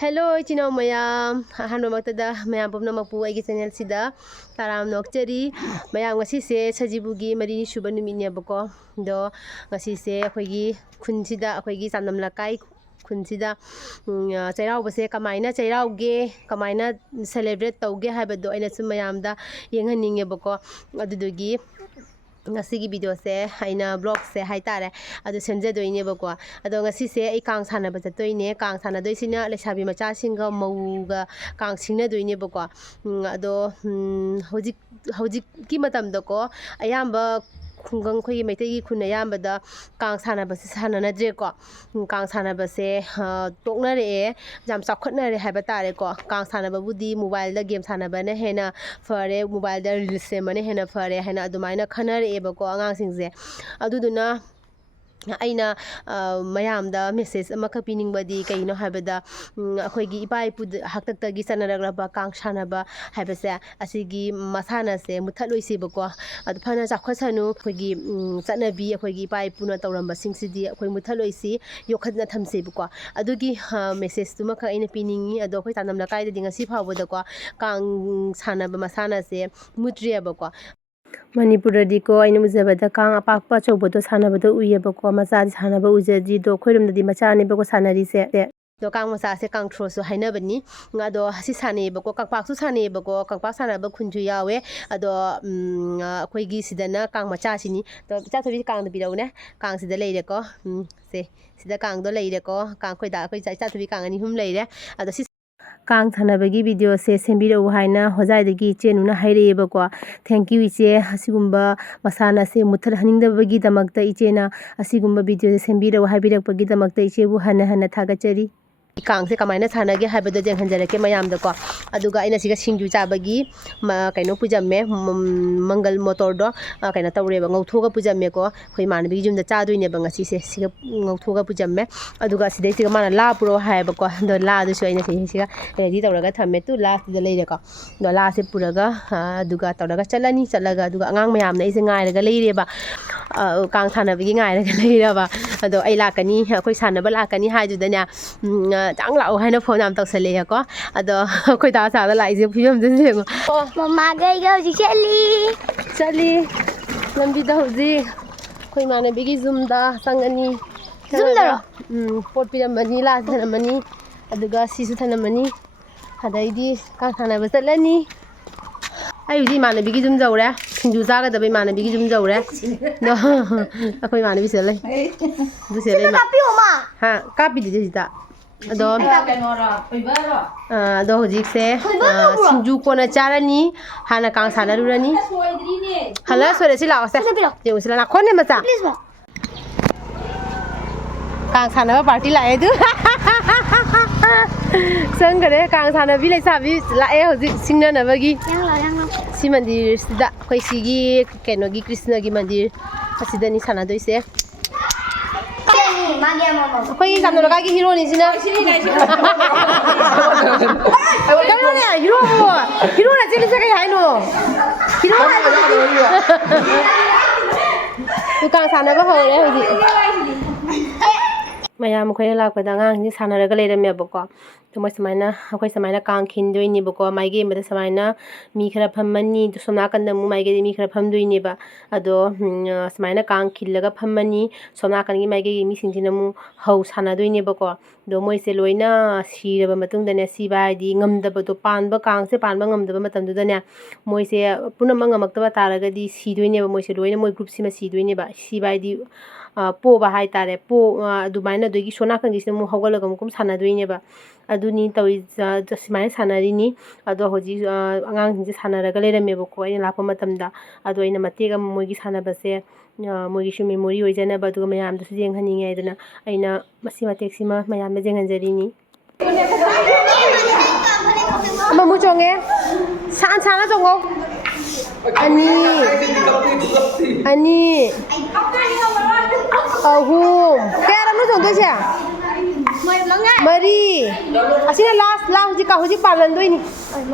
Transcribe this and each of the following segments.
Hello, Chino Mayam, Hano Matada, Mayam Namapu, Channel Sida, Taram Nocteri, Mayam Wasise, Sajibugi, Marini Shubanumina Boko, Do, Wasise, Akwegi, Kunsida, Akwegi, Sanam Lakai, Kunsida, Chera was a Kamina, Chera gay, Kamina celebrate Toge, Habado, and Sumayamda, Yanganing Boko, Adugi. Ngasi video se aina blog se haitare adu senje doine bako ado ngasi se ai kang sana ba toine kang sana doi sina lesabi macha singa mauga kang singna doine bako ado hojik ki matam dako ayamba khungang khoi meitegi khuna yamba da kang sana ba sana na dre ko kang sana ba se tokna re jam sakhatna re haba tare ko kang sana ba budi mobile da game sana ba na hena fare mobile da reels se mane hena fare hena adumaina khana re ba ko angang singse aduduna aina mayamda message amaka pining badi kaino habada akhoi ipai pu haktak gi sanaragraba kang sanaba habase asigi masana se muthaloi se bako adu phana chakhasanu akhoi chanabi akhoi ipai puna tawramba singsidi akhoi muthaloi si yokhatna thamse bako adugi message tuma ka aina piningi adu akhoi tanamla kaida dinga si phawbada ko kang sanaba masana se mutriya bako Manipur diko aina mujabada kang apakpa chobodo sanabado uyebako macha sanaba ujaji do khoirum di macha ne bako sanari se do kang macha se kang thro su haina bani ngado hasi sane bako kakpak su sane bako kakpak sanaba khunju yawe ado khoi gi sidana kang macha sini do cha thobi kang da biraune kang sida leire ko se sida kang do leire ko kang khoi da khoi cha thobi kang ani hum leire ado Kang Tanabagi video se Sembiro Haina, Hosai the Giche, Nuna Haire Bako, thank you, Iche, Hasigumba, Masana se Mutal Haning the Bagi the Magda Ichena, Asigumba video, Sembiro, Habida Pagi the Magda Iche, Hana Hana Tagacheri. Kang se kamana sanage habada jeng hanjarake mayam da ko aduga ina siga singju chabagi kaino pujamme mangal motor do kaina tawre ba ngauthoga pujamme ko khoi manbi jumda chaduine ba ngasi se siga ngauthoga pujamme aduga sidai siga mana la puro hai ba ko do la du so ina siga ready tawraga thamme tu last da leire ko do la se puraga aduga tawraga chalani chalaga aduga angang mayam na ise ngai raga leire ba kang sanabigi ngai raga leire ba ado ai lakani khoi sanaba lakani haidudanya Chẳng lậu hay nó phone làm tao xử lý có đó khôi ta sao lại gì phim đến gì mama gây gâu gì Charlie làm gì đâu gì khôi mà này bị zoom da sang anh zoom đó port pin mani la thằng mani aduga sisu thằng mani đây đi các thằng này bớt lên đi ai đi mà này bị zoom dầu đấy chú ra cái đợt mà này bị zoom dầu đấy đó khôi mà này bị sửa lên mà ha copy gì ta Ado hojikse singju kona charani hana kang sana rurani hala sore sila ase je sila na khone macha kang sana ba party la edu sang gare kang sana bi lai sabi la e hojik singna na bagi yang si mandir sida khoi sigi keno gi krishna gi mandir asida ni sana doise Koi samno laga ki hero ni sina. Hero na chili sa kay haino. Hero na. Tukang sana ba ho le hoji. Mayam khoi la ko da ngang ni sana raga le me bako. Tumai samaina khoi samaina kang khin doi ni bako mai ge meda samaina mi khara phammani to somna kan da mu mai ge mi khara pham doi ni ba ado samaina kang khillaga phammani somna kan gi mai ge mi sing sina mu hau sana doi ni bako do moi se loina si raba matung da ne si bai di ngam da ba to pan ba kang se pan ba ngam da ba matam du da ne moi se punam ngamak ta ba taraga di si doi ni ba moi se loina moi group si ma si doi ni ba si bai di po ba hai tare po dumaina doigi sona kan gi se mu hawala gam kum sana doi ni ba aduni tawi simai sanari ni ado hoji angang ji sanaraga lerame bako ai lapa matamda ado ina matega mogi sanaba se mogi shu memory oijana ba du mayam du jeng haninge aidana aina masi matek sima mayam me jengan jari ni ama mu jonge san sana jongo ani ahum kera nu jong dosia Mari, asina last hujik palan do ini.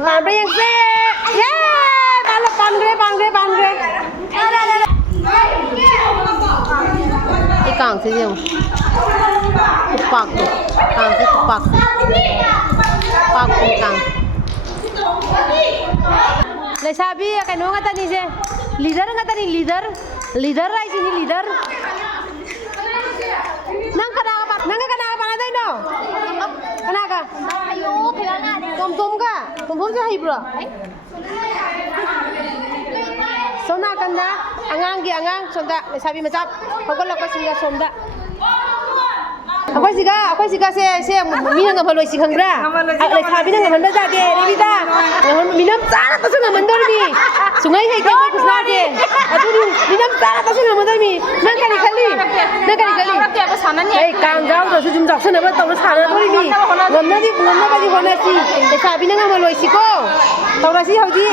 Apa yang se? Yeah. 반그래. 이 깡스 좀. 국박도. 깡스 국박도. 국박도 깡. Lesabi cái nó ngata ni je. Leader ngata ni leader. Leader ai sini leader. Nang kana pa na dai no. Kana ka. Ayo, kailangan. Tom ka. Tom sa hay bro. Sona kanda angang sonda lesabi macap. Hokol lakpa singa sonda. Akwai siga se mina ngam haloi sing hangra le thabi na ngam da de revita ngam minam tsara ta sunga mandor mi sungai hai ke mai kusna de aduni minam tsara ta sunga mandor mi nang kali ei kang gao do su jum jak sana ba taw na sana dori mi ngam na ba di hona si le thabi na ngam haloi si ko taw na si hauji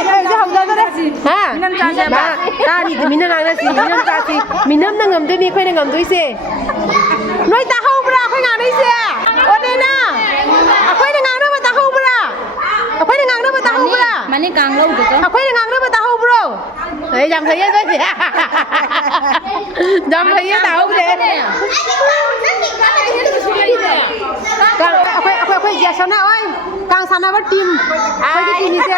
hauda da ha minam cha se ba ta ni minam na si minam cha si minam na ngam de mi khoi na ngam doi se noi ta hau bra khoi ngang dai se o de na akhoi na ngang na ba ta hau bra akhoi na ngang na ba ta hau bra Mani kang lâu được không? akhoi na ngang na ba ta hau bro ei jam thai ye ba jam thai ye ta hau de akhoi ya sana oi kang sana ba team akhoi ki team ni se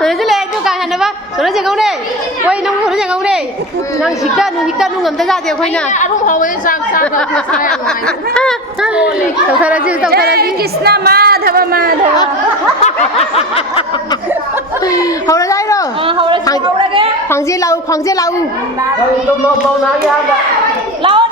rồi chứ lẽ chú càng hẳn ba rồi nó sẽ không đây quay nông nó sẽ không đây năng hít nu ngầm ta ra thì quay nè Aku mau sang tàu thà gì Krishna Madhava Madhava. hầu là đây rồi khoảng dê lâu Lâu.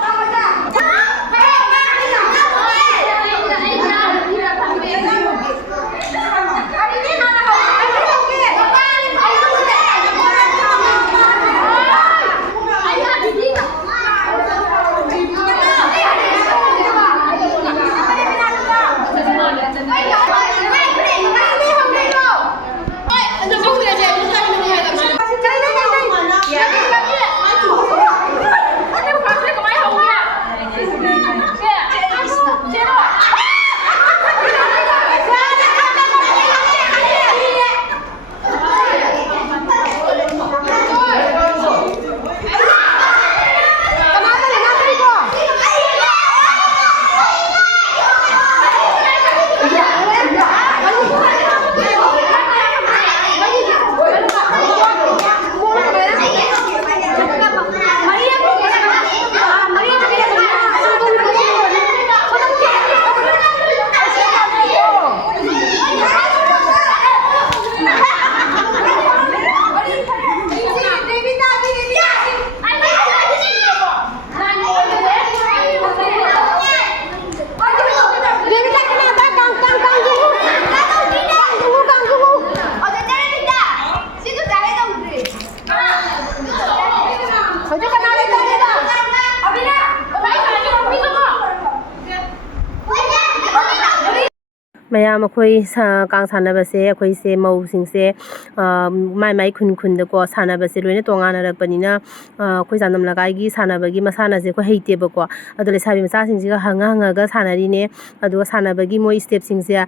mayam akhoi kang sana ba se akhoi se mau sing se mai khun da ko sana ba se loina tonga na rak panina akhoi janam lagai gi sana ba gi masana je ko heite ba ko adole sabi macha sing ji ga hanga ga sana ri ne adu sana ba gi moi step sing se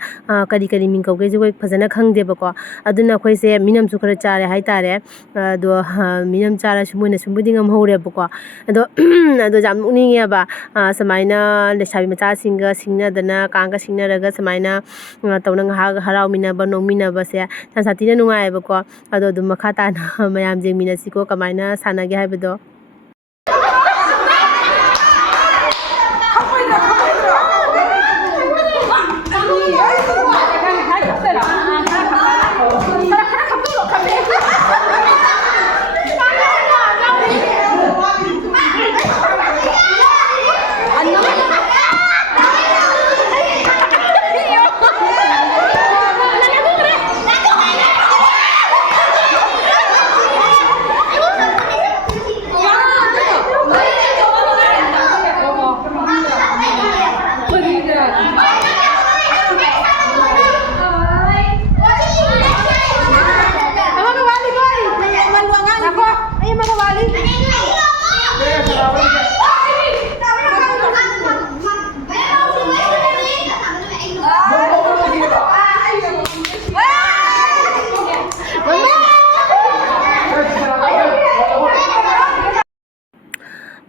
kari ming kau ge ji ko phajana khang de ba ko aduna akhoi se minam su khara chare hai tare do minam chara sumuna sumbuding am hore ba ko ado jam uni ya ba samaina le sabi macha sing ga singna dana kang ga singna raga samaina tawna nga harau mina ba nong mina ba se tan satina nungai ba ko ado dum makha ta na mayam jeng mina si ko kamaina sana ge haibado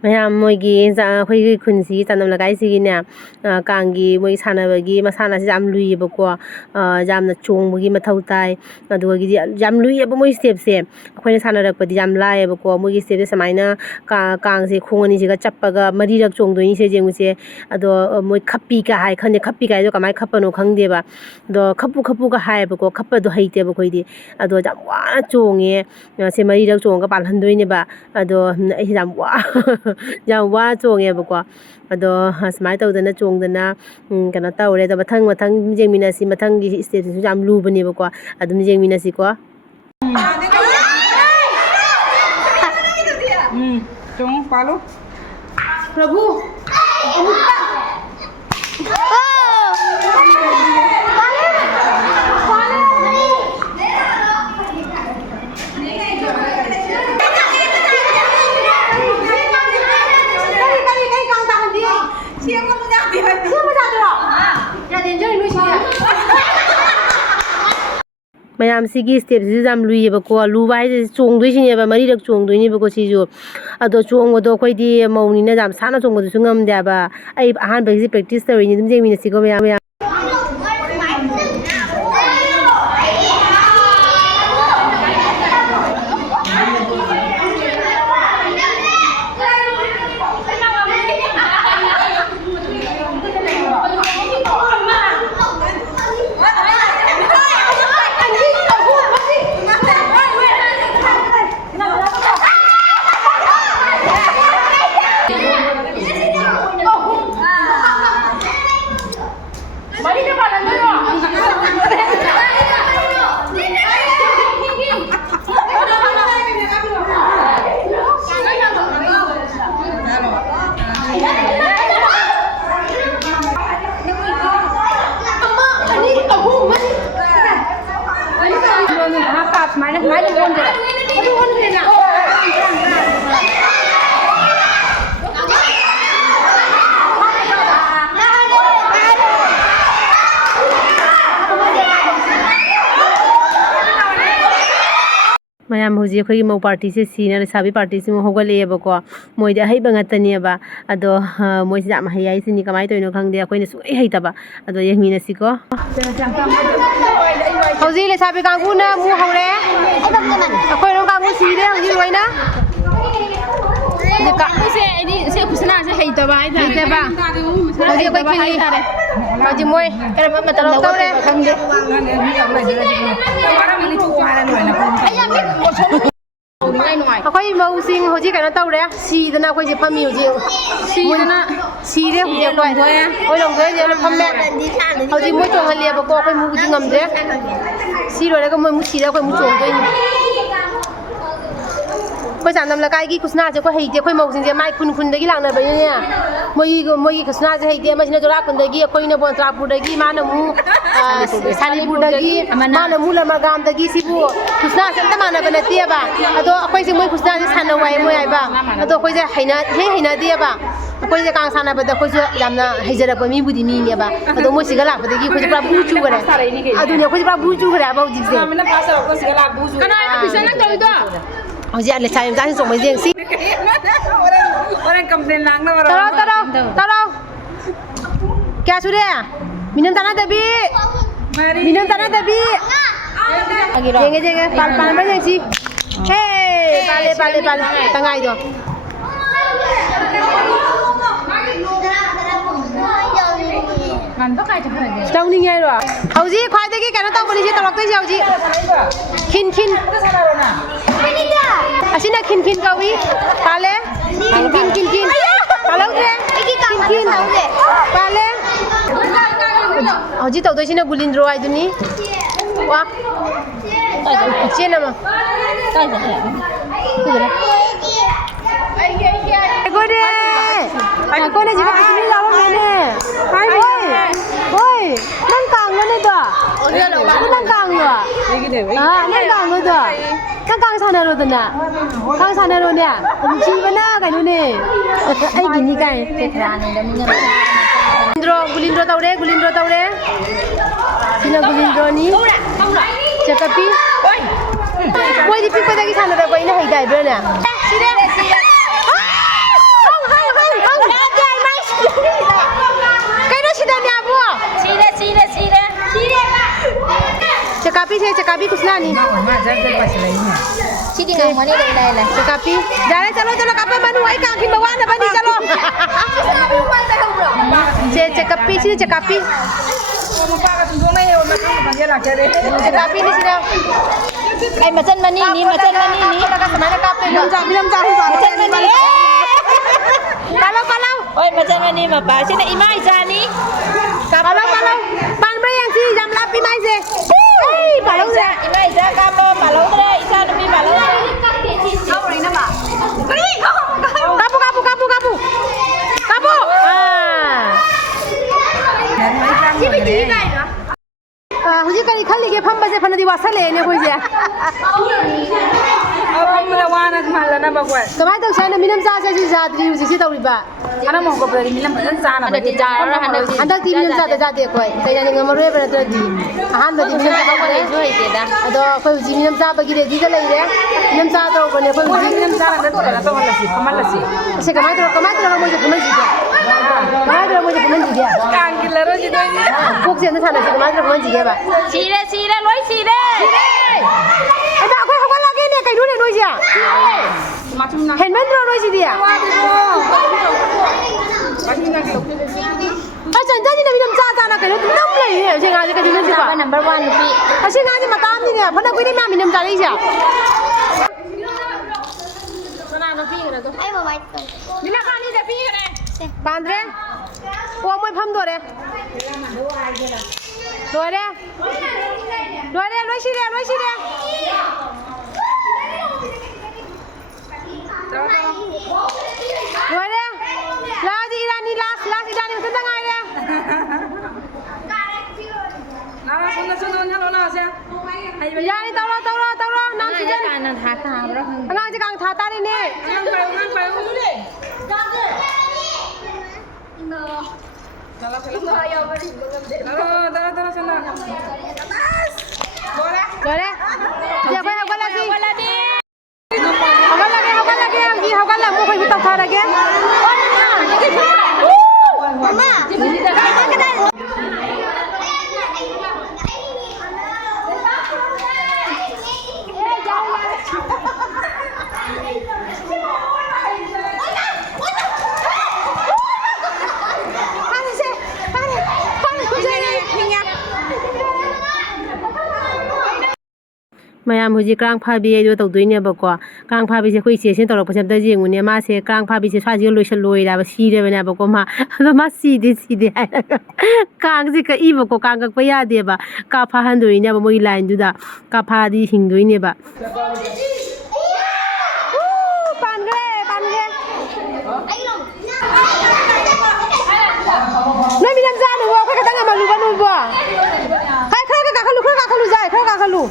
ꯃꯌꯥꯝ ꯃꯣꯏꯒꯤ ꯑꯩꯈꯣꯏꯒꯤ ꯈꯨꯟꯁꯤꯒꯤ ꯆꯥꯟꯗꯝ ꯂꯩꯀꯥꯏꯁꯤꯒꯤꯅꯦ ꯀꯥꯡꯒꯤ ꯃꯣꯏ ꯁꯥꯟꯅꯕꯒꯤ ꯃꯁꯥꯟꯅꯁꯤ ꯌꯥꯝ ꯂꯨꯏꯌꯦꯕꯀꯣ ꯌꯥꯝꯅ ꯆꯣꯡꯕꯒꯤ ꯃꯊꯧ ꯇꯥꯏ ꯑꯗꯨꯒꯤꯗꯤ ꯌꯥꯝ ꯂꯨꯏꯌꯦꯕ ꯃꯣꯏ ꯁ꯭ꯇꯦꯞꯁꯦ ꯑꯩꯈꯣꯏꯅ ꯁꯥꯟꯅꯔꯛꯄꯗꯤ ꯌꯥꯝ ꯂꯥꯏꯌꯦꯕꯀꯣ ꯃꯣꯏꯒꯤ ꯁ꯭ꯇꯦꯞꯁꯦ ꯁꯨꯃꯥꯏꯅ ꯀꯥꯡꯁꯦ ꯈꯣꯡ ꯑꯅꯤꯁꯤꯒ ꯆꯞꯄꯒ 3रक ꯆꯣꯡꯗꯣꯏꯅꯤꯁꯦ ꯌꯦꯡꯉꯨꯁꯦ ꯑꯗꯣ ꯃꯣꯏ ꯈꯞꯄꯤꯒ ꯍꯥꯏ ꯈꯪꯗꯦ ꯈꯞꯄꯤ ꯀꯥꯏꯗꯣ ꯀꯃꯥꯏꯅ ꯈꯞꯄꯅꯣ ꯈꯪꯗꯦꯕ ꯑꯗꯣ ꯈꯞꯄꯨꯒ ꯍꯥꯏꯌꯦꯕꯀꯣ ꯈꯞꯄꯗꯣ ꯍꯩꯇꯦꯕ ꯑꯩꯈꯣꯏꯗꯤ ꯑꯗꯣ ꯌꯥꯝ ꯋꯥꯅ ꯆꯣꯡꯉꯦ ꯁꯦ 3रक ꯆꯣꯡꯉꯒ ꯄꯥꯜꯍꯟꯗꯣꯏꯅꯦꯕ ꯑꯗꯣ ꯑꯩꯁꯦ ꯌꯥꯝ ꯋꯥꯅ ꯆꯣꯡꯉꯦꯕꯀꯣ ꯑꯗꯣ ꯁꯨꯃꯥꯏꯅ ꯇꯧꯗꯅ ꯆꯣꯡꯗꯅ ꯀꯩꯅꯣ ꯇꯧꯔꯦ ꯑꯗꯣ ꯃꯊꯪ ꯌꯦꯡꯃꯤꯟꯅꯁꯤ ꯃꯊꯪꯒꯤ ꯁ꯭ꯇꯦꯞꯁꯤꯁꯨ ꯌꯥꯝ ꯂꯨꯕꯅꯦꯕꯀꯣ ꯑꯗꯨꯝ ꯌꯦꯡꯃꯤꯟꯅꯁꯤꯀꯣ Chung palu. प्रभु ꯃꯌꯥꯝꯁꯤꯒꯤ ꯁ꯭ꯇꯦꯞꯁꯤꯁꯨ ꯌꯥꯝ ꯂꯨꯏꯌꯦꯕꯀꯣ ꯂꯨꯕ ꯍꯥꯏꯁꯦ ꯆꯣꯡꯗꯣꯏꯁꯤꯅꯦꯕ 3रक ꯆꯣꯡꯗꯣꯏꯅꯦꯕꯀꯣ ꯁꯤꯁꯨ ꯑꯗꯣ ꯆꯣꯡꯕꯗꯣ ꯑꯩꯈꯣꯏꯗꯤ ꯃꯧꯅꯤꯅ ꯌꯥꯝ ꯁꯥꯡꯅ ꯆꯣꯡꯕꯗꯨꯁꯨ ꯉꯝꯗꯦꯕ ꯑꯩ ꯑꯍꯥꯟꯕꯒꯤꯁꯤ ꯄ꯭ꯔꯦꯛꯇꯤꯁ ꯇꯧꯔꯤꯅꯤ ꯑꯗꯨꯝ ꯌꯦꯡꯃꯤꯟꯅꯁꯤꯀꯣ ꯃꯌꯥꯝ ꯃꯌꯥꯝ ꯍꯧꯖꯤꯛ ꯑꯩꯈꯣꯏꯒꯤ ꯃꯧ ꯄꯥꯔꯇꯤꯁꯦ ꯁꯤꯅ ꯂꯩꯁꯥꯕꯤ ꯄꯥꯔꯇꯤꯁꯤ ꯑꯃꯨꯛ ꯍꯧꯒꯠꯂꯛꯑꯦꯕꯀꯣ ꯃꯣꯏꯗꯤ ꯑꯍꯩꯕ ꯉꯥꯛꯇꯅꯦꯕ ꯑꯗꯣ ꯃꯣꯏꯁꯤ ꯌꯥꯝ ꯍꯩ ꯍꯥꯏꯁꯤꯅꯤ ꯀꯃꯥꯏꯅ ꯇꯧꯔꯤꯅꯣ ꯈꯪꯗꯦ ꯑꯩꯈꯣꯏꯅ ꯁꯨꯡꯍꯩ ꯍꯩꯇꯕ ꯑꯗꯣ ꯌꯦꯡꯃꯤꯟꯅꯁꯤꯀꯣ ꯍꯧꯖꯤꯛ ꯂꯩꯁꯥꯕꯤ ꯀꯥꯡꯕꯨꯅ ꯑꯃꯨꯛ ꯍꯧꯔꯦ ꯑꯩꯈꯣꯏꯔꯣꯝ ꯀꯥꯡꯕꯨ ꯁꯤꯔꯦ ꯍꯧꯖꯤꯛ ꯂꯣꯏꯅ Se kusana se heitaba ai da. ꯍꯩꯇꯕ ꯍꯧꯖꯤꯛ ꯑꯩꯈꯣꯏ ꯈꯤꯜꯂꯤ ꯍꯧꯖꯤꯛ ꯃꯣꯏ ꯀꯔꯝꯕ ꯃꯇꯝ ꯇꯧꯔꯦ Khangde. ꯑꯩꯈꯣꯏ ꯃꯧꯁꯤꯡ ꯍꯧꯖꯤक ꯀꯩꯅꯣ ꯇꯧꯔꯦ ꯁꯤꯗꯅ ꯑꯩꯈꯣꯏꯁꯦ ꯐꯝꯃꯤ ꯍꯧꯖꯤꯛ ꯁꯤꯔꯦ ꯍꯧꯖꯤꯛ ꯑꯩꯈꯣꯏ ꯂꯣꯡꯗꯣꯏꯁꯦ ꯐꯝꯃꯦ ꯍꯧꯖꯤꯛ ꯃꯣꯏ ꯆꯣꯡꯍꯜꯂꯦꯕꯀꯣ ꯑꯩꯈꯣꯏ ꯃꯨꯛꯗꯤ ꯉꯝꯗ꯭ꯔꯦ ꯁꯤ ꯂꯣꯏꯔꯒ ꯃꯣꯏ ꯃꯨꯛ ꯁꯤꯔꯦ ꯑꯩꯈꯣꯏ ꯃꯨꯛ ꯆꯣꯡꯗꯣꯏꯅꯤ ꯑꯩꯈꯣꯏ ꯆꯥꯟꯗꯝ ꯂꯩꯀꯥꯏꯒꯤ ꯈꯨꯁꯅꯥꯁꯦ ꯑꯩꯈꯣꯏ ꯍꯩꯇꯦ ꯑꯩꯈꯣꯏ ꯃꯧꯁꯤꯡꯁꯦ ꯃꯥꯏ ꯈꯨꯟꯗꯒꯤ ꯂꯥꯛꯅꯕꯅꯤꯅꯦ ꯃꯣꯏꯒꯤ ꯈꯨꯁꯅꯥꯁꯦ ꯍꯩꯇꯦ ꯑꯃꯁꯤꯅ ꯖꯣꯔꯥꯈꯨꯟꯗꯒꯤ ꯑꯩꯈꯣꯏꯅ ꯕꯣꯟꯇ꯭ꯔꯥꯄꯨꯔꯗꯒꯤ ꯃꯥꯅ ꯑꯃꯨꯛ ꯁꯥꯂꯤꯄꯨꯔꯗꯒꯤ ꯃꯥꯅ ꯑꯃꯨꯛ ꯂꯃꯒꯥꯝꯗꯒꯤ ꯁꯤꯕꯨ ꯈꯨꯁꯅꯥꯁꯦ ꯑꯝꯇ ꯃꯥꯟꯅꯕ ꯅꯠꯇꯦꯕ ꯑꯗꯣ ꯑꯩꯈꯣꯏꯁꯦ ꯃꯣꯏ ꯈꯨꯁꯅꯥꯁꯦ ꯁꯥꯟꯅꯧ ꯍꯥꯏ ꯃꯣꯏ ꯍꯥꯏꯕ ꯑꯗꯣ ꯑꯩꯈꯣꯏꯁꯦ ꯍꯩꯅꯗꯦꯕ ꯑꯩꯈꯣꯏꯁꯦ ꯀꯥꯡ ꯁꯥꯟꯅꯕꯗ ꯑꯩꯈꯣꯏꯁꯨ ꯌꯥꯝꯅ ꯍꯩꯖꯔꯛꯄ ꯃꯤꯕꯨꯗꯤ ꯃꯤꯅꯦꯕ ꯑꯗꯣ ꯃꯣꯏꯁꯤꯒ ꯂꯥꯛꯄꯗꯒꯤ ꯑꯩꯈꯣꯏꯁꯦ ꯄꯨꯔꯥ ꯕꯨ ꯆꯨꯈꯔꯦ ꯑꯗꯨꯅꯦ ꯑꯩꯈꯣꯏꯁꯦ ꯄꯨꯔꯥ ꯕꯨ ꯆꯨꯈꯔꯦ ꯍꯥꯏꯕ ꯍꯧꯖꯤꯛꯁꯦ ꯍꯧꯖꯤꯛ ꯂꯩꯁꯥꯕꯤ ꯃꯆꯥꯁꯤꯡ ꯆꯣꯡꯕꯩꯁꯦ ꯌꯦꯡꯁꯤ ꯇꯔꯥꯎ ꯀꯌꯥ ꯁꯨꯔꯦ ꯃꯤꯅꯝ ꯇꯥꯟꯅꯗꯕꯤ ꯌꯦꯡꯉꯦ ꯄꯥꯟꯕ ꯌꯦꯡꯁꯤ ꯍꯦ ꯄꯥꯜꯂꯦ ꯇꯪꯉꯥꯏꯗꯣ ꯇꯧꯅꯤꯡꯉꯦ ꯍꯥꯏꯔꯣ ꯍꯧꯖꯤꯛ ꯈ꯭ꯋꯥꯏꯗꯒꯤ ꯀꯩꯅꯣ ꯇꯧꯕꯅꯤꯁꯦ ꯇꯧꯔꯛꯇꯣꯏꯁꯦ ꯍꯧꯖꯤꯛ ꯈꯤꯟ ꯑꯁꯤꯅ ꯈꯤꯟ ꯀꯧꯏ ꯄꯥꯜꯂꯦ ꯈꯤꯟ ꯄꯥꯜꯍꯧꯗ꯭ꯔꯦ ꯈꯤꯟ ꯄꯥꯜꯂꯦ ꯍꯧꯖꯤꯛ ꯇꯧꯗꯣꯏꯁꯤꯅ ꯒꯨꯂꯤꯟꯗ꯭ꯔꯣ ꯍꯥꯏꯗꯨꯅꯤ ꯋꯥ ꯏꯆꯦꯟ ꯑꯃ ꯑꯩꯈꯣꯏꯅ ꯁꯤꯗ ꯄꯤꯛꯅꯤꯛ ꯌꯥꯎꯔꯝꯃꯦꯅꯦ ꯍꯣꯏ ꯅꯪ ꯀꯥꯡꯂꯅꯦꯗꯣ ꯅꯪ ꯀꯥꯡꯂꯣ ꯅꯪ ꯀꯥꯡꯂꯣꯗꯣ ꯅꯪ ꯀꯥꯡ ꯁꯥꯟꯅꯔꯣꯗꯅ ꯀꯥꯡ ꯁꯥꯟꯅꯔꯣꯅꯦ ꯅꯨꯡꯁꯤꯕꯅ ꯀꯩꯅꯣꯅꯦ ꯑꯩꯒꯤꯅꯤ ꯀꯥꯏ ꯒꯨꯂꯤꯟꯗ꯭ꯔꯣ ꯇꯧꯔꯦ ꯁꯤꯅ ꯒꯨꯂꯤꯟꯗ꯭ꯔꯣꯅꯤ ꯆꯀꯄꯤ ꯃꯣꯏꯗꯤ ꯄꯤꯛꯄꯗꯒꯤ ꯁꯥꯟꯅꯔꯛꯄ ꯑꯩꯅ ꯍꯩꯇ ꯍꯥꯏꯕ꯭ꯔꯥꯅꯦ से चकापी कुछ ना नहीं Sini ngang mani dah dah. चकापी जा रहे चलो चलो कापे मनु आई का की बवान बनी चलो से चकापी से चकापी चकापी ni sini Ai macam mani ni, macam mani ni. mana kape minum ja Macam mani. kalau Oi macam mani bapa. Sini imai jani. kalau pan bre yang si jam lapi mai se Palau ja, imai ja kamu palau dah. Isa nabi palau. kapu हुजी करी खाली के फम बसे फनदी वासले ने होइजे कमाय तो साने minim सा से जादरी हुजी से तौरिबा Ada jar ada. अंदर ती मिनम सा जादे कोई तैयारी ngमरे बरत दी अहान बदी मिनम सा Kau itu itu dah. अदो कोई हुजी मिनम सा बगी रेडी दा लइरे मिनम सा तो कोने कोई हुजी से कमाय तो मुझे कमन जी दिया कमाय तो मुझे कमन जी दिया कुक से न साने से कमाय तो कमन जी बा Sire sire loi sire. ada कोई हवा लागे ने कई ने नोइजा हेनमेंद्रो नोइजी दिया Asan jadi nabi nam sa na kayo nam lai he je nga je ka dingan Siapa ba number 1 rupi? asin nga je matam ni ne bana koi ni ma minam sa lai ja Sana no pi ra to. Ai mo mai to. mina ka ni de pi re pandre o moi pham do re loi si re loi re last irani utan tang ai re irani tawlo nam si jan Kanan haka bro. angang je kang tha ta ni ne loi re ya koi hawal lagi hawal lagi mo koi bitang tha ra ge Mama. mayam huji krang phabi ai do tawdoine ba ko krang phabi se khoi se sin torok pasam da jing ne ma se krang phabi se swa ji loi se loi da ba si de ba ko ma ma si de ai kang ji ka i ba ko kang ka pa ya de ba ka pha han doine ba moi line du da ka pha di hing doine ba pan ge noi mi nam za nu ba ka ta ma lu ba nu ba hai ka ka lu jai ka lu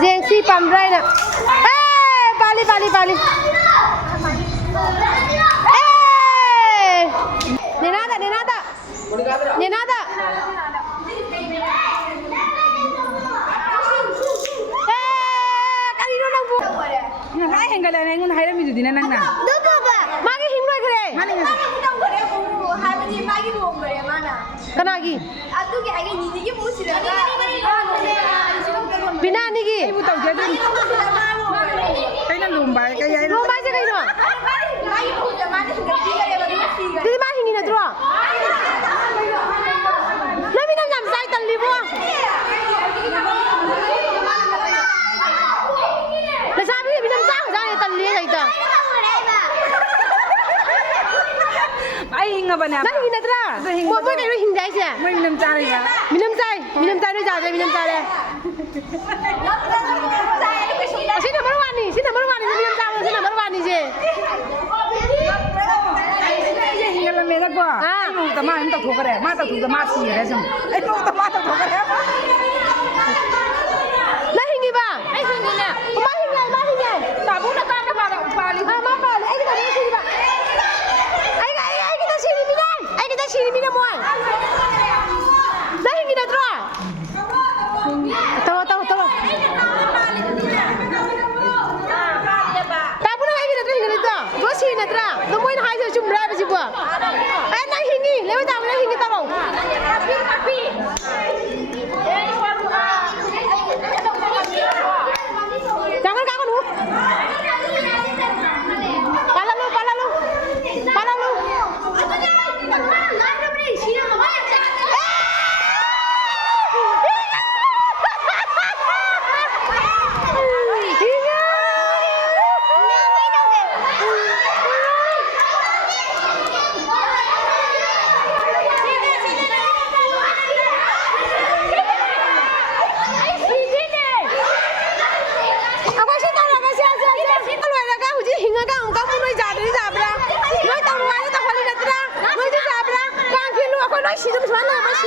Jengsi pamrai na. Bali. Nenada. Kanino nang bu. Hai henggal na ngun hai ra mi dina nang na. Magi hingloi kare. Kanagi. Binani gi. Ibu tahu jadi. Kaina lumba kaya Lo ba se kai no. Dili ma hingi na dro. Nami nam jam sai tan li bo. La sabi binam sa ja ne tan li kai ta. ai hinga bana. Na hingi na dra. Mo kai ro hing dai se. Mai minum cari ba. Minam sai no ja de minam sai le. Sini nomor 1 ni minam sa sini nomor 1 ni je. Ye hinga la me da ko. Ah. Ai no ta ma ta thok re. Ma ta thok ta ma si re sam. Ai no ta ma ta thok re. Na hingi ba. Ai hingi na. Ma hingi. Ta bu na ka na ba pa li. Ah, ma pa le. Ai kita sini ba. Ai kita sini minan. Ai kita sini minan moy. Na hingi na dra. Tawa. Tapu na hingi na dra hingi na dra. Do sini na dra. No moy na hai se chum ra ba ji ba. Ai na hingi. Le ba ta na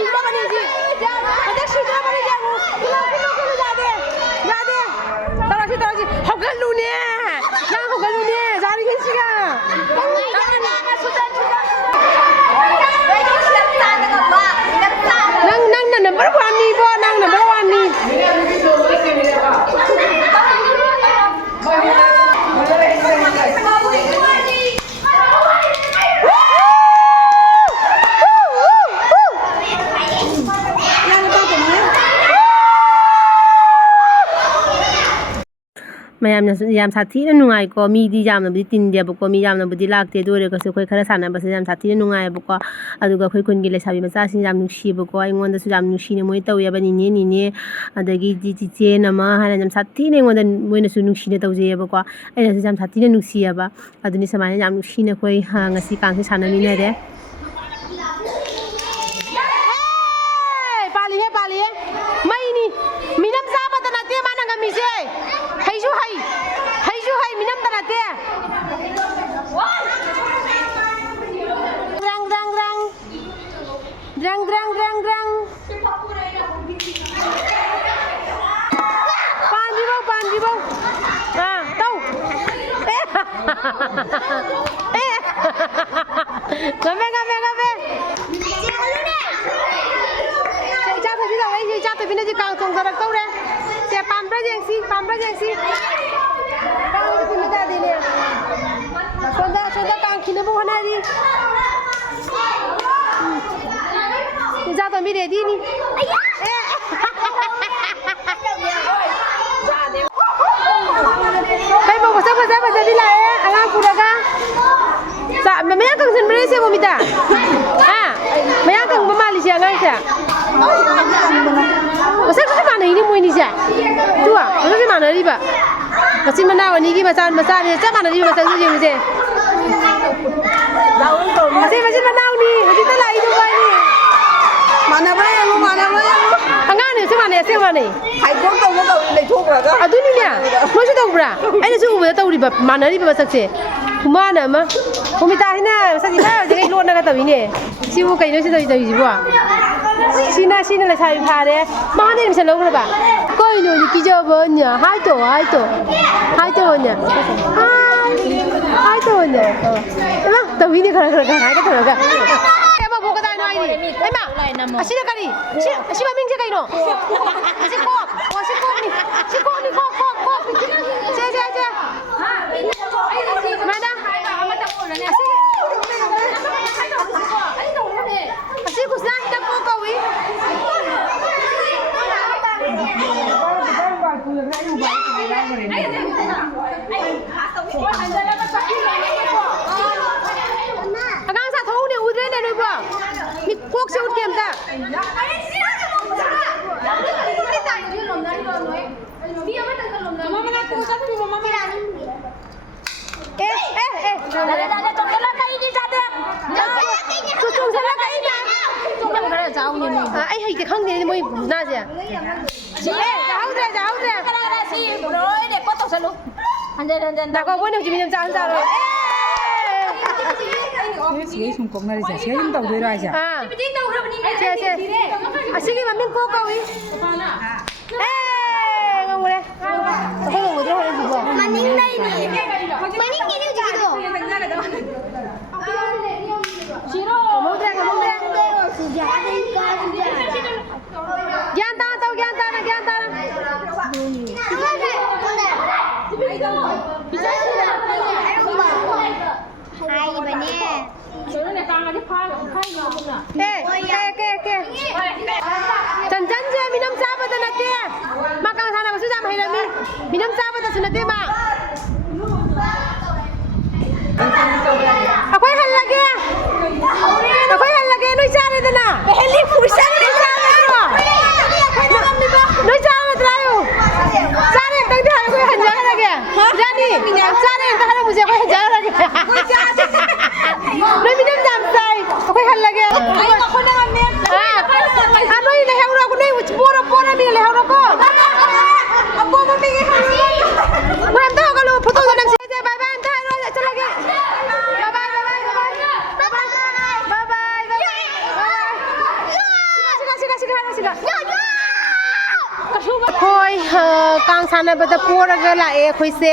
시들어버리지. 완전 시들어버리자고. 그럼 야돼. 떨어지. 허갈루네. 나 허갈루네. 자리 계시가. nang number 1 ni bo nang number 1 ni mayam sathi na nungai ko mi di jam na bi tin dia ko mi jam na budi lak te dore ko se khoi khara sana ba se jam sathi na nungai ko aduga khoi kun gi le sabi ma sa sin jam nushi ba ko ai ngon da su jam nushi ne moi taw ya ba ni ne adagi ji che na ma ha na jam sathi ne ngon da moi na su nushi ne taw je ya ba ko ai na su jam sathi ne nushi ya ba aduni sama ne jam nushi ne khoi ha ngasi kang se sana ni ne de pali he mai ni minam sa ba da na te ma na ga mi se hai minam da na te rang pan di bau tau gabe cha phải đi đâu ấy cha phải bên đây càng trồng ra câu đây sẽ pam ra giang si càng thì người ta đi nè sonda càng khi nó bông hoa đi ra tao mới để đi đi cái bông có sao đi lại anh ăn củ daga sa mấy anh cần xin mấy xe bông ta mấy anh cần bông mali xe ngay xe Masa mana ini mau ini sih? Tua, masa mana ni ba? Masih mana ni masa ni, saya mana ni masa tu je mesti. Masih mana ni? Masih tak lagi tu ni. Mana boleh? Angan ni, saya mana ni? Hai kau le thuk rồi đó. Aduh ni ya, masih tahu berah? Ini suhu berapa tahu ni ba? Mana ni masa tu? Mana mah? Kami tahu ni, masa ni lah, jadi luar nak tahu ni. Siapa kau ini sudah tahu siapa? Sina là sai pha đấy. Mà này mình lâu rồi bà. Coi rồi thì kia vợ nhỉ, hai tổ nhỉ. Hai tổ nhỉ. Em ạ, tao đi cái hai cái thằng cái. Em mà bố cái tai nói đi. Em ạ. Sina cái đi. Sina mình chơi cái nó. Sina cô đi. Cô. Chơi. Mana? Asyik kusna kita kau wih. Agang sa thau ni udre ne ba. Mi kok se ud kem ta. Anh hay thì không thì mới ra gì à? Cháu ra. Rồi để có tàu xe luôn. Đã có quên được chị mình làm sao rồi? Chị xuống cùng này sẽ chúng tàu đi rồi chứ. Xe. Sige mà mình cô câu đi. Ngon quá đấy. Không ngồi đâu hay gì bỏ. Maning đây nè. Maning cái điều gì đó? Ngomong dia. Gian ta. Hai bà nè. Ke. Chân je minum sahabat na te. Makang sana ko sudah mahina mi. Minum sahabat na sunate ba. Ako'y halage. Noi sare na. Heli pusan ni Noi sare tayo. Sare tang dia ko hanja ka lagi. Jani. Sare tang hanja mujhe ko hanja ka lagi. Noi minum jam sai. Ako'y halage. Ay, ako na nga, 시가 ꯍꯣꯏ ꯀꯥꯡ ꯁꯥꯟꯅꯕꯗ ꯄꯣꯔꯒ ꯂꯥꯛꯑꯦ ꯑꯩꯈꯣꯏꯁꯦ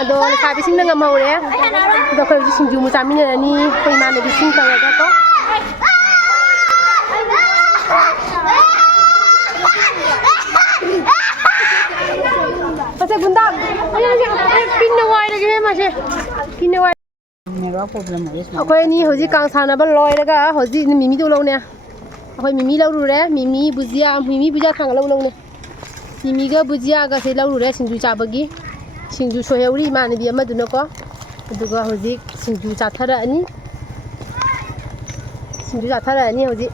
ꯑꯗꯣ ꯂꯩꯁꯥꯕꯤꯁꯤꯡꯅ ꯉꯝꯍꯧꯔꯦ ꯑꯗꯣ ꯑꯩꯈꯣꯏ ꯍꯧꯖꯤꯛ ꯁꯤꯡꯖꯨ ꯑꯃꯨꯛ ꯆꯥꯃꯤꯟꯅꯔꯅꯤ ꯑꯩꯈꯣꯏ ꯏꯃꯥꯟꯅꯕꯤꯁꯤꯡ ꯇꯧꯔꯒꯀꯣ ꯃꯁꯦ ꯕꯨꯟꯗꯥ ꯄꯤꯟꯅ ꯋꯥꯏꯔꯒꯦ ꯃꯥꯁꯦ ꯄꯤꯟꯅ ꯋꯥꯏ ꯑꯩꯈꯣꯏ ꯑꯅꯤ ꯍꯧꯖꯤꯛ ꯀꯥꯡ ꯁꯥꯟꯅꯕ ꯂꯣꯏꯔꯒ ꯍꯧꯖꯤꯛ ꯃꯤꯃꯤꯗꯨ ꯂꯧꯅꯦ ꯑꯩꯈꯣꯏ ꯃꯤꯃꯤ ꯂꯧꯔꯨꯔꯦ ꯃꯤꯃꯤ ꯕꯨꯖꯤꯌꯥ ꯊꯥꯡꯒ ꯂꯧꯅꯦ ꯃꯤꯃꯤꯒ ꯕꯨꯖꯤꯌꯥꯒꯁꯦ ꯂꯧꯔꯨꯔꯦ ꯁꯤꯡꯖꯨ ꯆꯥꯕꯒꯤ ꯁꯤꯡꯖꯨ ꯁꯣꯏꯍꯧꯔꯤ ꯏꯃꯥꯟꯅꯕꯤ ꯑꯃꯗꯨꯅꯀꯣ ꯑꯗꯨꯒ ꯍꯧꯖꯤꯛ ꯁꯤꯡꯖꯨ ꯆꯥꯊꯔꯛꯑꯅꯤ ꯍꯧꯖꯤꯛ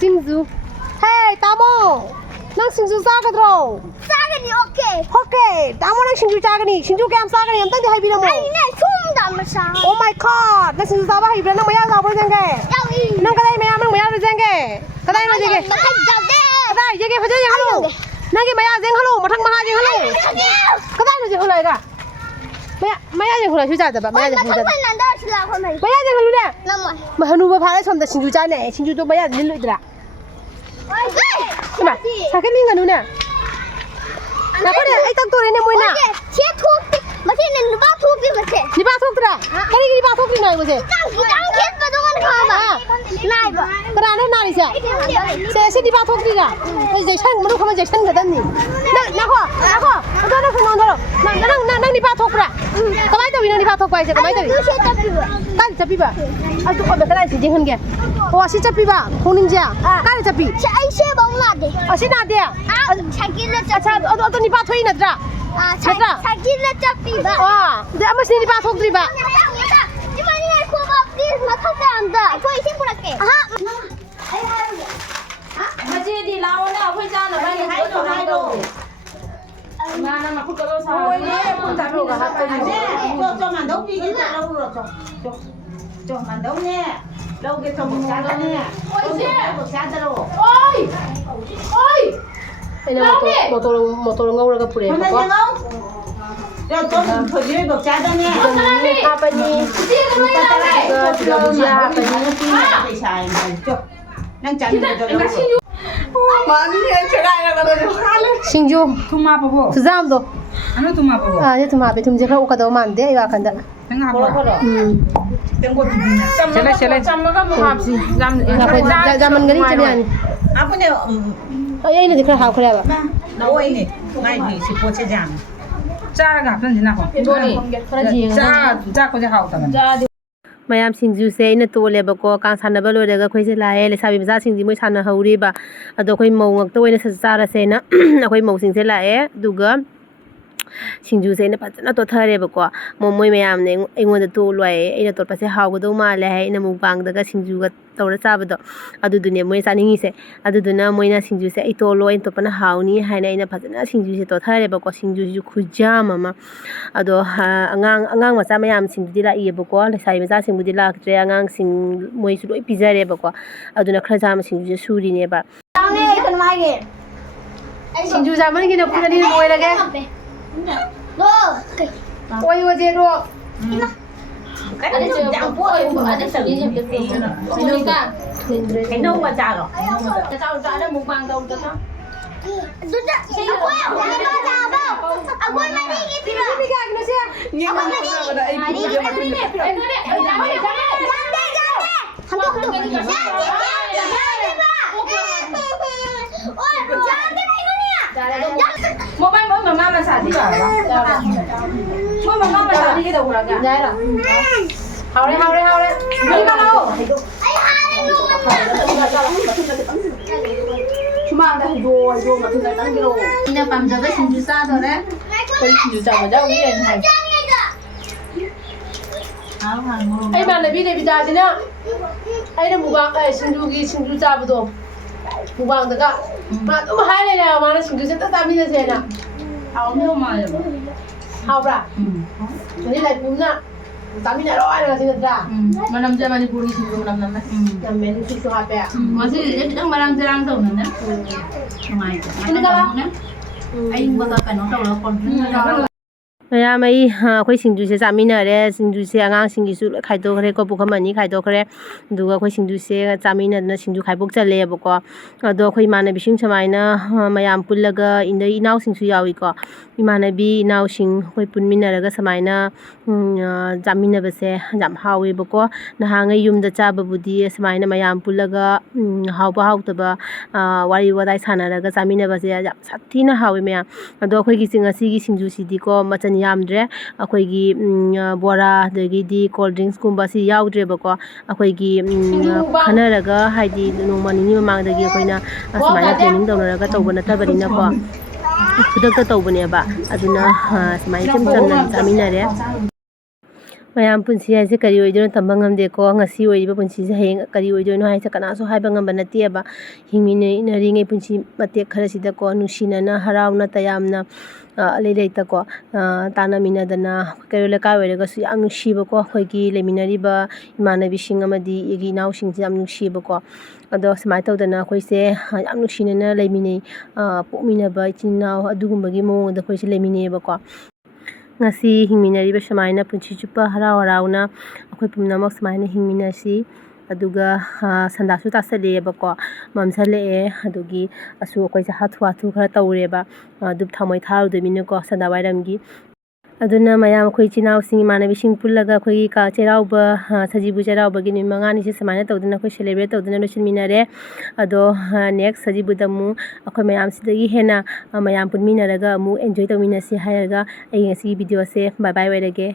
ꯁꯤꯡꯖꯨ ꯍꯦ ꯇꯥꯃꯣ ꯅꯪ ꯁꯤꯡꯖꯨ ꯆꯥꯒꯗ꯭ꯔꯣ 싸가니 오케이. 오케이 tamo nang singju chagani singju kayam chagani amtang haibiramo 아니네 숨도 안 마셔. oh my god na singju chaba haibira nang maya chaba jenge 야위. nang kadai maya ru jenge kadai ma jenge 마카자데. kadai jenge phaja jeng halo nang maya jeng halo mathang maha jeng halo kadai nu jeng halo ga maya jeng halo chu cha da ba maya jeng halo 마카자데 난다 실라 호메. maya jeng halo ne 너무. ma hanu ba phare som da singju cha ne singju to maya lin lu dra ma sakin ling anu ne na ko ne ai tak to re ne moi na 제 톡. 마치는 누가 톡이 마치. ni ba thok tra kari ki ba thok ni nai mo se 짱 캐스 동안 가봐. 나이봐. kara na na ri sa se se di ba thok ni ga je chan mo ko ma je chan ga dan ni na ko do na phone do na ni ba thok pra ka mai to bi ni ba thok pai se ka mai to bi 누시 잡히고. kan chapi ba a to ko ba kana si je hun ge o si chapi ba phone ning ja ka ni chapi 아이시 먹나데. a si na de 아 자기를 acha to ni ba thoi na tra 아 맞다. 자기를 잡히봐. wa de ama si ni ba thok tri ba 이만이가 코가 플리즈 마카자 안다. 거의 심플할게. 아하. Masih di lawan ni aku jangan apa yang kau orang tu. Mana nak aku kalau sama. ôi nè con tạm được hả cho màn đấu đi cái đâu rồi cho màn đấu nè đâu cái trong một trái đó nè một trái đó rồi ina motor ngauraga pure hôm nay ko xem không cho mình thổi dưới một trái đó nè hapani để xài mà cho đang chắn cho nó singju thuma pa po tuzam do ano thuma pa po je tuma be tumje kha ukado mande ai wa kanda tengah apa tengok tu Cela sama kamu habis jam. zaman ngani chamiani apa ni ai ni dikra ha khra ba đâu ini mai di si po che jam Cara gak kan jina kok. Cara kau je hau taman. mayam singju se ina tole ba ko kang sanaba lo daga khoi se lae le sabi maza singji moi sana hauri ba ado khoi mau ngak to ina sa sara se na khoi mau sing se lae duga singju se na patna to thare ba ko moi mayam ne ingon da to loi ina to pa se haw go do ma le hai ina mu bang daga singju ga tawra sa ba do adu dune moi sa ningi se adu duna moi na singju se ai to loi to pana hawni hai na ina patna singju se to thare ba ko singju ju khujam ma ado angang macha mayam sing di la ie ba ko le sai macha sing bu di la tre angang sing moi su loi pizare ba ko aduna khra jam sing ju suri ne ba 다음에 그만하게. singju jaman gi na puna ni moi la ge 너. oi wo je ro ada jam po ada sering cái nâu mà chả rồi Ada mukbang tahu tak? 누자. 아고야. 나가. 아고야 말이 이게 필요. mi ga gno se 아고야 말이. 말이 이게 필요. Mukbang mau mama masak di. Mau mama masak di kita kurang ya. jai ra hau re mi ma lo Cuma ada dua macam datang kilo. Ini pamjaba singju sa tu re. Kau singju sa macam ni kan hai. ai ma na bi ne bi da jina ai na mu ba ai singju cha bu do mu bang da ga ma tu ma hai le la ma na singju se ta mi se na Awak ni mana ya? hau bra ni lai pum na ta mi na ro ai na sing da Mana macam mana puri singju mana mana. na men su su ha pe Masih dia sedang barang jarang tahu nana. Cuma itu. Ini kalau Aing buat apa? Nong tahu lah kon. ꯃꯌꯥꯝ ꯑꯩꯈꯣꯏ ꯁꯤꯡꯖꯨꯁꯦ ꯆꯥꯃꯤꯟꯅꯔꯦ ꯁꯤꯡꯖꯨꯁꯦ ꯑꯉꯥꯡꯁꯤꯡꯒꯤꯁꯨ ꯂꯣꯏ ꯈꯥꯏꯗꯣꯛꯈ꯭ꯔꯦꯀꯣ ꯄꯨꯈꯝ 2 ꯈꯥꯏꯗꯣꯛꯈ꯭ꯔꯦ ꯑꯗꯨꯒ ꯑꯩꯈꯣꯏ ꯁꯤꯡꯖꯨꯁꯦ ꯆꯥꯃꯤꯟꯅꯗꯅ ꯁꯤꯡꯖꯨ ꯈꯥꯏꯕꯣꯛ ꯆꯜꯂꯦꯕꯀꯣ ꯑꯗꯣ ꯑꯩꯈꯣꯏ ꯏꯃꯥꯟꯅꯕꯤꯁꯤꯡ ꯁꯨꯃꯥꯏꯅ ꯃꯌꯥꯝ ꯄꯨꯜꯂꯒ ꯑꯗꯩ ꯏꯅꯥꯎꯁꯤꯡꯁꯨ ꯌꯥꯎꯏꯀꯣ ꯏꯃꯥꯟꯅꯕꯤ ꯏꯅꯥꯎꯁꯤꯡ ꯑꯩꯈꯣই ꯄꯨꯟꯃꯤꯟꯅꯔꯒ ꯁꯨꯃꯥꯏꯅ ꯆꯥꯃꯤꯟꯅꯕꯁꯦ ꯌꯥꯝ ꯍꯥꯎꯋꯦꯕꯀꯣ ꯅꯍꯥꯟꯉꯩ ꯌꯨꯝꯗ ꯆꯥꯕꯕꯨꯗꯤ ꯁꯨꯃꯥꯏꯅ ꯃꯌꯥꯝ ꯄꯨꯜꯂꯒ ꯍꯥꯎꯕ ꯍꯥꯎꯇꯕ ꯋꯥꯔꯤ ꯋꯥꯇꯥꯏ ꯁꯥꯟꯅꯔꯒ ꯆꯥꯃꯤꯟꯅꯕꯁꯦ ꯌꯥꯝ ꯁꯥꯊꯤꯅ ꯍꯥꯎꯋꯦ ꯃꯌꯥꯝ ꯑꯗꯣ ꯑꯩꯈꯣꯏꯒꯤ ꯉꯁꯤꯒꯤ ꯁꯤꯡꯖꯨꯁꯤꯗꯤꯀꯣ ꯃꯆꯜ ꯌꯥꯝꯗ꯭ꯔꯦ ꯑꯩꯈꯣꯏꯒꯤ ꯕꯣꯔꯥ ꯑꯗꯒꯤꯗꯤ ꯀꯣꯜ ꯗ꯭ꯔꯤꯡꯛꯁꯀꯨꯝꯕ ꯁꯤ ꯌꯥꯎꯗ꯭ꯔꯦꯕꯀꯣ ꯑꯩꯈꯣꯏꯒꯤ ꯈꯟꯅꯔꯒ ꯍꯥꯏꯗꯤ ꯅꯣꯡꯃ ꯅꯤꯅꯤ ꯃꯃꯥꯡꯗꯒꯤ ꯑꯩꯈꯣꯏꯅ ꯁꯨꯃꯥꯏꯅ ꯄ꯭ꯂꯦꯅꯤꯡ ꯇꯧꯅꯔꯒ ꯇꯧꯕ ꯅꯠꯇꯕꯅꯤꯅꯀꯣ ꯈꯨꯗꯛꯇ ꯇꯧꯕꯅꯦꯕ ꯑꯗꯨꯅ ꯁꯨꯃꯥꯏꯅ ꯏꯆꯝ ꯆꯝꯅ ꯆꯥꯃꯤꯟꯅꯔꯦ ꯃꯌꯥꯝ ꯄꯨꯟꯁꯤ ꯍꯥꯏꯁꯦ ꯀꯔꯤ ꯑꯣꯏꯗꯣꯏꯅꯣ ꯇꯝꯕ ꯉꯝꯗꯦꯀꯣ ꯉꯁꯤ ꯑꯣꯏꯔꯤꯕ ꯄꯨꯟꯁꯤꯁꯦ ꯍꯌꯦꯡ ꯀꯔꯤ ꯑꯣꯏꯗꯣꯏꯅꯣ ꯍꯥꯏꯁꯦ ꯀꯅꯥꯁꯨ ꯍꯥꯏꯕ ꯉꯝꯕ ꯅꯠꯇꯦꯕ ꯍꯤꯡꯃꯤꯟꯅꯔꯤꯉꯩ ꯄꯨꯟꯁꯤ ꯃꯇꯦꯛ ꯈꯔꯁꯤꯗꯀꯣ ꯅꯨꯡꯁꯤꯅꯅ ꯍꯔꯥꯎꯅ ꯇꯌꯥꯝꯅ ꯑꯂꯩ ꯂꯩꯇꯀꯣ ꯇꯥꯟꯅꯃꯤꯟꯅꯗꯅ ꯀꯩꯔꯣꯜ ꯂꯩꯀꯥꯏ ꯑꯣꯏꯔꯒꯁꯨ ꯌꯥꯝ ꯅꯨꯡꯁꯤꯕꯀꯣ ꯑꯩꯈꯣꯏꯒꯤ ꯂꯩꯃꯤꯟꯅꯔꯤꯕ ꯏꯃꯥꯟꯅꯕꯤꯁꯤꯡ ꯑꯃꯗꯤ ꯑꯩꯒꯤ ꯏꯅꯥꯎꯁꯤꯡꯁꯦ ꯌꯥꯝ ꯅꯨꯡꯁꯤꯕꯀꯣ ꯑꯗꯣ ꯁꯨꯃꯥꯏꯅ ꯇꯧꯗꯅ ꯑꯩꯈꯣꯏꯁꯦ ꯌꯥꯝ ꯅꯨꯡꯁꯤꯅꯅ ꯂꯩꯃꯤꯟꯅꯩ ꯄꯣꯛꯃꯤꯟꯅꯕ ꯏꯆꯤꯟ ꯏꯅꯥꯎ ꯑꯗꯨꯒꯨꯝꯕꯒꯤ ꯃꯑꯣꯡꯗ ꯑꯩꯈꯣꯏꯁꯦ ꯂꯩꯃꯤꯟꯅꯩꯌꯦꯕꯀꯣ ꯉꯁꯤ ꯍꯤꯡꯃꯤꯟꯅꯔꯤꯕ ꯁꯨꯃꯥꯏꯅ ꯄꯨꯟꯁꯤ ꯆꯨꯞꯄ ꯍꯔꯥꯎ ꯍꯔꯥꯎꯅ ꯑꯩꯈꯣꯏ ꯄꯨꯝꯅꯃꯛ ꯁꯨꯃꯥꯏꯅ ꯍꯤꯡꯃꯤꯟꯅꯁꯤ ꯑꯗꯨꯒ ꯁꯟꯗꯥꯁꯨ ꯇꯥꯁꯜꯂꯛꯑꯦꯕꯀꯣ ꯃꯝꯁꯜꯂꯛꯑꯦ ꯑꯗꯨꯒꯤ ꯑꯩꯈꯣꯏꯁꯦ ꯍꯥꯊꯨ ꯍꯥꯊꯨ ꯈꯔ ꯇꯧꯔꯦꯕ ꯙꯨꯞ ꯊꯥꯎꯃꯩ ꯊꯥꯔꯨꯗꯣꯏꯅꯤꯅꯀꯣ ꯁꯟꯗꯥ ꯋꯥꯏꯔꯝꯒꯤ ꯑꯗꯨꯅ ꯃꯌꯥꯝ ꯑꯩꯈꯣꯏ ꯏꯆꯤꯜ ꯏꯅꯥꯎꯁꯤꯡ ꯏꯃꯥꯟꯅꯕꯤꯁꯤꯡ ꯄꯨꯜꯂꯒ ꯑꯩꯈꯣꯏꯒꯤ ꯆꯩꯔꯥꯎꯕ ꯁꯖꯤꯕꯨ ꯆꯩꯔꯥꯎꯕꯒꯤ ꯅꯨꯃꯤꯠ 5ꯅꯤꯁꯦ ꯁꯨꯃꯥꯏꯅ ꯇꯧꯗꯅ ꯑꯩꯈꯣই ꯁꯦꯂꯦꯕ꯭ꯔꯦꯠ ꯇꯧꯗꯅ ꯂꯣꯏꯁꯤꯟꯃꯤꯟꯅꯔꯦ ꯑꯗꯣ ꯅꯦꯛꯁ ꯁꯖꯤꯕꯨꯗ ꯑꯃꯨꯛ ꯑꯩꯈꯣꯏ ꯃꯌꯥꯝꯁꯤꯗꯒꯤ ꯍꯦꯟꯅ ꯃꯌꯥꯝ ꯄꯨꯟꯃꯤꯟꯅꯔꯒ ꯑꯃꯨꯛ ꯑꯦꯟꯖꯣꯏ ꯇꯧꯃꯤꯟꯅꯁꯤ ꯍꯥꯏꯔꯒ ꯑꯩ ꯉꯁꯤꯒꯤ ꯚꯤꯗꯤꯑꯣꯁꯦ ꯕꯥꯏ ꯕꯥꯏ ꯑꯣꯏꯔꯒꯦ